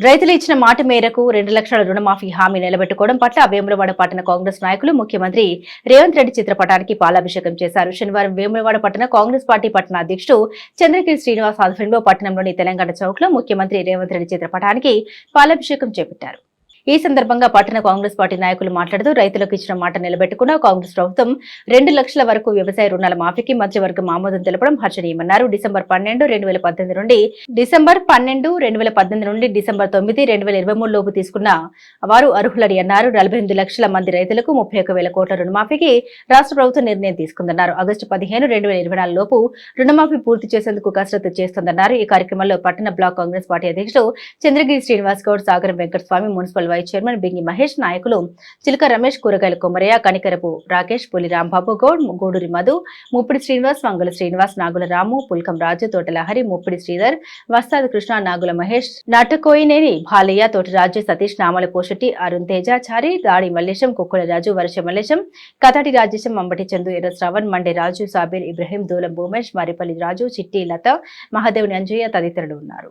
రైతులు ఇచ్చిన మాట మేరకు రెండు లక్షల రుణమాఫీ హామీ నిలబెట్టుకోవడం పట్ల వేములవాడ పట్టణ కాంగ్రెస్ నాయకులు ముఖ్యమంత్రి రేవంత్ రెడ్డి చిత్రపటానికి పాలాభిషేకం చేశారు. శనివారం వేములవాడ పట్టణ కాంగ్రెస్ పార్టీ పట్టణ అధ్యక్షుడు చంద్రగిరి శ్రీనివాస్ ఆధ్వర్యంలో పట్టణంలోని తెలంగాణ చౌక్లో ముఖ్యమంత్రి రేవంత్ రెడ్డి చిత్రపటానికి పాలాభిషేకం చేపట్టారు. ఈ సందర్భంగా పట్టణ కాంగ్రెస్ పార్టీ నాయకులు మాట్లాడుతూ రైతులకు ఇచ్చిన మాట నిలబెట్టుకున్న కాంగ్రెస్ ప్రభుత్వం రెండు లక్షల వరకు వ్యవసాయ రుణాల మాఫీకి మధ్యవర్గం ఆమోదం తెలపడం హర్షణీయమన్నారు. డిసెంబర్ పన్నెండు రెండు వేల పద్దెనిమిది నుండి డిసెంబర్ పన్నెండు రెండు వేల పద్దెనిమిది నుండి డిసెంబర్ తొమ్మిది రెండు వేల ఇరవై మూడు లోపు తీసుకున్న వారు అర్హులని అన్నారు. నలభై ఎనిమిది లక్షల మంది రైతులకు ముప్పై ఒక వేల కోట్ల రుణమాఫీకి రాష్ట్ర ప్రభుత్వం నిర్ణయం తీసుకుందన్నారు. ఆగస్టు పదిహేను రెండు వేల ఇరవై నాలుగు లోపు రుణమాఫీ పూర్తి చేసేందుకు కసరత్తు చేస్తుందన్నారు. ఈ కార్యక్రమంలో పట్టణ బ్లాక్ కాంగ్రెస్ పార్టీ అధ్యక్షుడు Chandragiri Srinivas Goud Sagaram Venkataswamy municipal vice chairman Bingi Mahesh నాయకులు చిలక రమేష్ కూరగాయల కొమరయ్య కనికరపు రాకేష్ పులి రాంబాబు గౌడ్ గూడూరి మధు ముప్పిడి శ్రీనివాస్ మంగళ శ్రీనివాస్ నాగుల రాము పుల్కం రాజు తోటల హరి ముప్పిడి శ్రీధర్ వస్తాది కృష్ణ నాగుల మహేష్ నాటకోయినేని భాలయ్య తోటి రాజు సతీష్ నామల పోషటి అరుణ్ తేజాచారి దాడి మల్లేశం కుక్కుల రాజు వరష మల్లేశం కథటి రాజేశం అంబటి చందు ఎర్ర శ్రవణ్ మండే రాజు సాబీర్ ఇబ్రహీం దూలం భూమేష్ మరిపల్లి రాజు చిట్టి లత మహాదేవ్ అంజయ్య తదితరులు ఉన్నారు.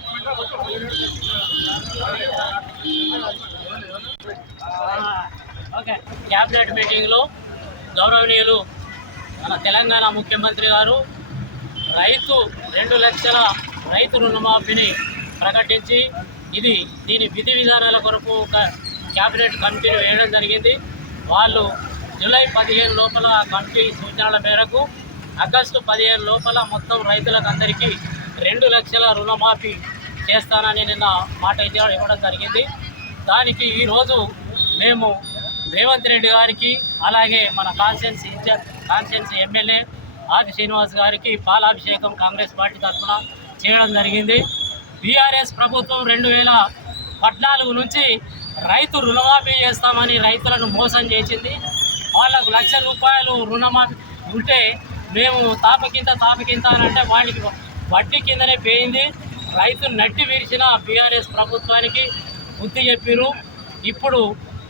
ఓకే. క్యాబినెట్ మీటింగ్లో గౌరవనీయులు మన తెలంగాణ ముఖ్యమంత్రి గారు రైతు రెండు లక్షల రైతు రుణమాఫీని ప్రకటించి ఇది దీని విధి విధానాల కొరకు ఒక క్యాబినెట్ కమిటీని వేయడం జరిగింది. వాళ్ళు జూలై పదిహేను లోపల ఆ కమిటీ సూచనల మేరకు ఆగస్టు పదిహేను లోపల మొత్తం రైతులకు అందరికీ రెండు లక్షల రుణమాఫీ చేస్తానని నిన్న మాట అయితే ఇవ్వడం జరిగింది. దానికి ఈరోజు మేము రేవంత్ రెడ్డి గారికి అలాగే మన కాన్స్టిట్యున్సీ ఇన్ఛార్జ్ కాన్స్టిట్యున్సీ ఎమ్మెల్యే ఆది శ్రీనివాస్ గారికి పాలాభిషేకం కాంగ్రెస్ పార్టీ తరఫున చేయడం జరిగింది. బీఆర్ఎస్ ప్రభుత్వం రెండు వేల పద్నాలుగు నుంచి రైతు రుణమాఫీ చేస్తామని రైతులను మోసం చేసింది. వాళ్ళకు లక్ష రూపాయలు రుణమాఫీ ఉంటే మేము తాపకింత తాపకింత అని అంటే వాళ్ళకి వడ్డీ కిందనే పోయింది. రైతు నట్టి విరిచిన బీఆర్ఎస్ ప్రభుత్వానికి బుద్ధి చెప్పిరు ఇప్పుడు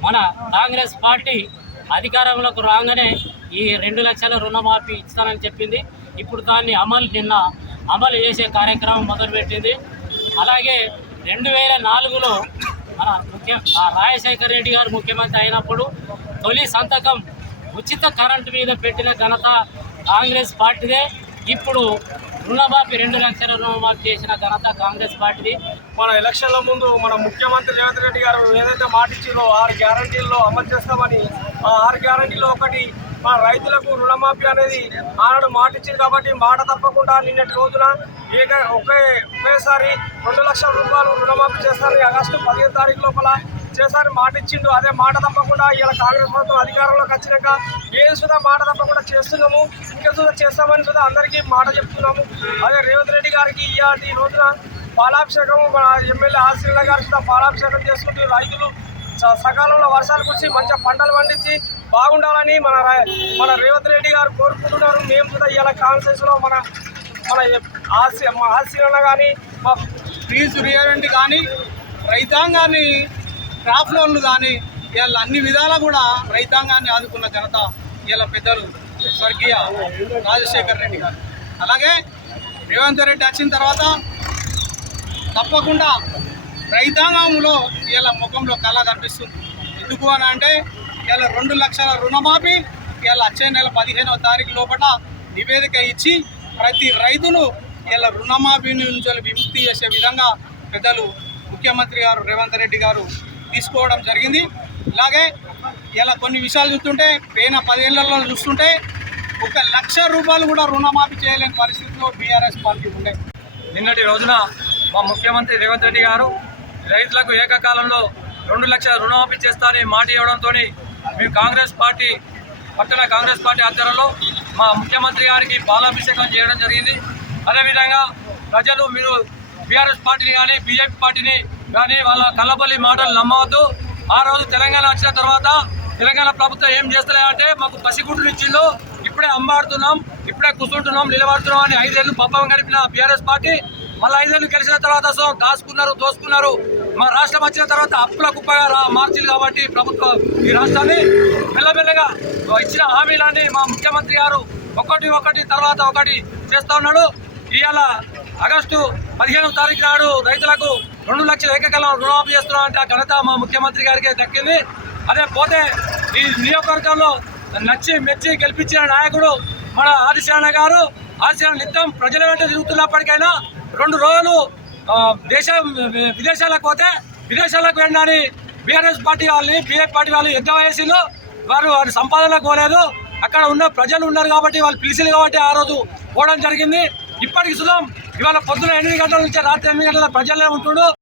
మన కాంగ్రెస్ పార్టీ అధికారంలోకి రాగానే ఈ రెండు లక్షల రుణమాఫీ ఇస్తానని చెప్పింది. ఇప్పుడు దాన్ని అమలు నిన్న అమలు చేసే కార్యక్రమం మొదలుపెట్టింది. అలాగే రెండు వేల నాలుగులో మన ముఖ్య ఆ రాజశేఖర రెడ్డి గారు ముఖ్యమంత్రి అయినప్పుడు తొలి సంతకం ఉచిత కరెంటు మీద పెట్టిన ఘనత కాంగ్రెస్ పార్టీదే. ఇప్పుడు రుణమాఫీ రెండు లక్షల రుణమాఫీ చేసిన ఘనత కాంగ్రెస్ పార్టీది. మన ఎలక్షన్ల ముందు మన ముఖ్యమంత్రి రేవంత్ రెడ్డి గారు ఏదైతే మాటిచ్చిందో ఆరు గ్యారంటీల్లో అమలు చేస్తామని ఆ ఆరు గ్యారంటీలో ఒకటి మన రైతులకు రుణమాఫీ అనేది ఆనాడు మాట ఇచ్చింది కాబట్టి మాట తప్పకుండా నిన్నటి రోజున ఏక ఒకే ఒకేసారి రెండు లక్షల రూపాయలు రుణమాఫీ చేస్తారని ఆగస్టు పదిహేను తారీఖు లోపల చేశారని మాట ఇచ్చిండు. అదే మాట తప్పకుండా ఇలా కాంగ్రెస్ ప్రభుత్వం అధికారంలోకి వచ్చినాక ఏది సుధా మాట తప్పకుండా చేస్తున్నాము. ఇంకా సుధా చేస్తామని సుధా అందరికీ మాట చెప్తున్నాము. అదే రేవంత్ రెడ్డి గారికి ఇవాళ ఈ రోజున పాలాభిషేకం మన ఎమ్మెల్యే ఆశ్రీల గారు సుధా పాలాభిషేకం చేసుకుంటూ రైతులు స- సకాలంలో వర్షాలు కురిసి మంచిగా పంటలు పండించి బాగుండాలని మన మన రేవంత్ రెడ్డి గారు కోరుకుంటున్నారు. మేము కూడా ఇలా కాన్ఫరెన్స్లో మన మన ఆసి మా ఆశీలన కానీ మా ఫీజు రియాలిటీ కానీ రైతాంగాన్ని క్రాప్ లోన్లు కానీ ఇవాళ అన్ని విధాలా కూడా రైతాంగాన్ని ఆదుకున్న ఘనత వీళ్ళ పెద్దలు స్వర్గీయ రాజశేఖర్ రెడ్డి గారు. అలాగే రేవంత్ రెడ్డి వచ్చిన తర్వాత తప్పకుండా రైతాంగంలో వీళ్ళ ముఖంలో కళ కనిపిస్తుంది. ఎందుకు అని అంటే ఇలా రెండు లక్షల రుణమాఫీ ఇలా వచ్చే నెల పదిహేనవ తారీఖు లోపల నివేదిక ఇచ్చి ప్రతి రైతును వీళ్ళ రుణమాఫీ నుంచి విముక్తి చేసే విధంగా పెద్దలు ముఖ్యమంత్రి గారు రేవంత్ రెడ్డి గారు తీసుకోవడం జరిగింది. ఇలాగే ఇలా కొన్ని విషయాలు చూస్తుంటే పోయిన పదేళ్ళలో చూస్తుంటే ఒక లక్ష రూపాయలు కూడా రుణమాఫీ చేయలేని పరిస్థితిలో బీఆర్ఎస్ పార్టీ ఉండే. నిన్నటి రోజున మా ముఖ్యమంత్రి రేవంత్ రెడ్డి గారు రైతులకు ఏకకాలంలో రెండు లక్షల రుణమాఫీ చేస్తారని మాట ఇవ్వడంతో మేము కాంగ్రెస్ పార్టీ పట్టణ కాంగ్రెస్ పార్టీ ఆధ్వర్యంలో మా ముఖ్యమంత్రి గారికి బాలాభిషేకం చేయడం జరిగింది. అదేవిధంగా ప్రజలు మీరు బీఆర్ఎస్ పార్టీని కానీ బీజేపీ పార్టీని కానీ వాళ్ళ కల్లపల్లి మాటలు నమ్మవద్దు. ఆ రోజు తెలంగాణ వచ్చిన తర్వాత తెలంగాణ ప్రభుత్వం ఏం చేస్తలే అంటే మాకు పసిగుడ్లు ఇచ్చిండు. ఇప్పుడే అమ్మాడుతున్నాం ఇప్పుడే కూర్చుంటున్నాం నిలబడుతున్నాం అని ఐదేళ్ళు పబ్బం గడిపిన బీఆర్ఎస్ పార్టీ. మళ్ళీ ఐదేళ్ళు గెలిచిన తర్వాత సో దాచుకున్నారు దోసుకున్నారు. మా రాష్ట్రం వచ్చిన తర్వాత అప్పుల కుప్పగా మార్చింది కాబట్టి ప్రభుత్వం ఈ రాష్ట్రాన్ని మెల్లమెల్లగా ఇచ్చిన హామీలన్నీ మా ముఖ్యమంత్రి గారు ఒకటి ఒకటి తర్వాత ఒకటి చేస్తూ ఉన్నాడు. ఇవాళ ఆగస్టు పదిహేనవ తారీఖు నాడు రైతులకు రెండు లక్షల ఏకకాలం రుణమాఫీ చేస్తున్నామంటే ఆ ఘనత మా ముఖ్యమంత్రి గారికి దక్కింది. అదే పోతే ఈ నియోజకవర్గంలో నచ్చి మెచ్చి గెలిపించిన నాయకుడు మన ఆదిశాన గారు. ఆదిశాన నిత్యం ప్రజల వెంట తిరుగుతున్నప్పటికైనా రెండు రోజులు దేశ దేశం విదేశాలకు పోతే విదేశాలకు వెళ్ళని బీఆర్ఎస్ పార్టీ వాళ్ళని బీఏపీ పార్టీ వాళ్ళు ఎంత వేసిందో వారు వారి సంపాదనకు పోలేదు. అక్కడ ఉన్న ప్రజలు ఉన్నారు కాబట్టి వాళ్ళు పిలిచింది కాబట్టి ఆ రోజు పోవడం జరిగింది. ఇప్పటికి సులం. ఇవాళ పొద్దున ఎనిమిది గంటల నుంచి రాత్రి ఎనిమిది గంటల ప్రజలే ఉంటుడు.